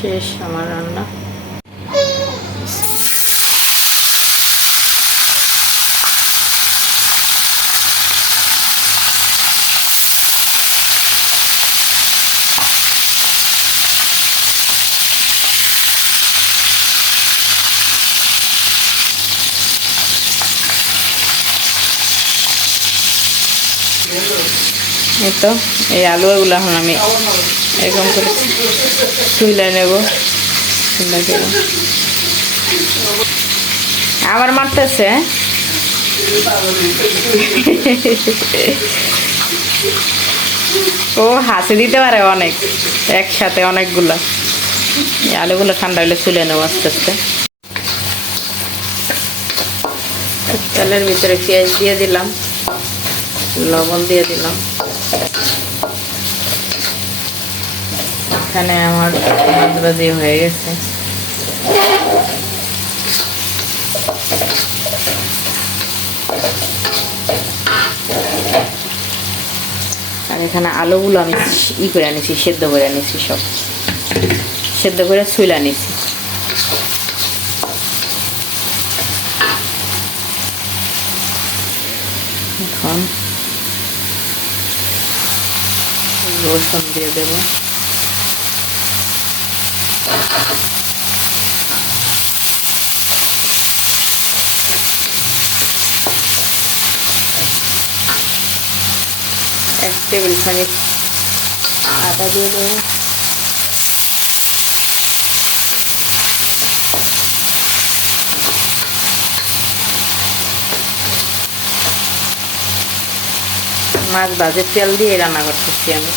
শেষ আমার রান্না। এই তো এই আলুগুলো এখন আমি এরকম করে চুইলাই নেব। আবার মারতেছে ও হাসি দিতে পারে অনেক, একসাথে অনেকগুলো। এই আলুগুলো ঠান্ডা হলে চুলে নেবো আস্তে আস্তে। তেলের ভিতরে পেঁয়াজ দিয়ে দিলাম, লবণ দিয়ে দিলাম। এখানে আমার মাছ ভাজি হয়ে গেছে। আর এখানে আলুগুলো আমি করে আনিছি, সেদ্ধ করে আনিছি, সব সেদ্ধ করে ছুলে আনিছি। এখন রসুন দিয়ে দেব। এক টেবিল চামচ আদা দিয়ে দেবো। মাছ ভাজের তেল দিয়ে রান্না করতেছি আমি।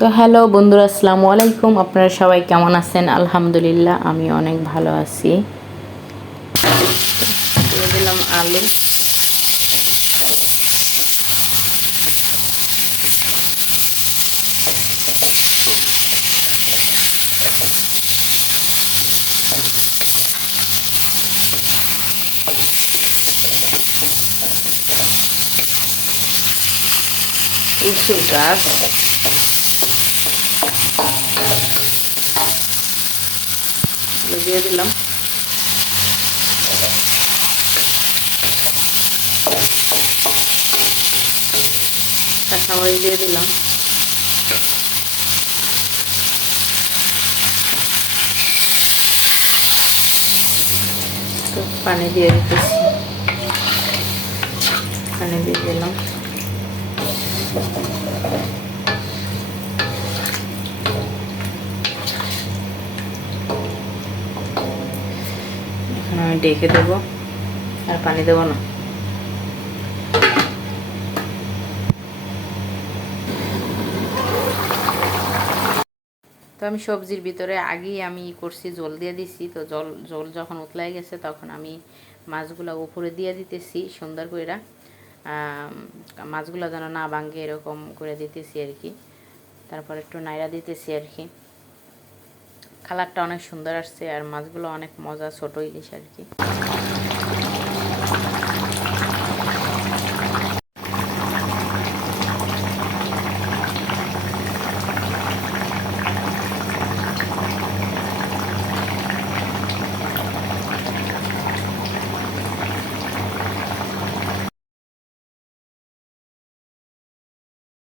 তো হ্যালো বন্ধুরা, আসসালামু আলাইকুম। আপনারা সবাই কেমন আছেন? আলহামদুলিল্লাহ আমি অনেক ভালো আছি। দিয়ে দিলাম আলু। ইসুর গাছ, দিয়ে দিলাম। কাঁচামরিচ দিয়ে দিলাম। তো পানি দিয়ে দিতেছি, পানি দিয়ে দিলাম। এখন আমি ঢেকে দেবো, আর পানি দেবো না। তো আমি সবজির ভিতরে আগেই আমি করছি, জল দিয়ে দিছি। তো জল যখন উতলাই গেছে তখন আমি মাছগুলো উপরে দিয়ে দিতেছি সুন্দর করে। মাছগুলো যেন না ভাঙে এরকম করে দিতেছি আর কি। তারপর একটু নাইড়া দিতেছি আর কি। কালারটা অনেক সুন্দর আসছে, আর মাছগুলো অনেক মজা, ছোটো ইলিশ আর কি।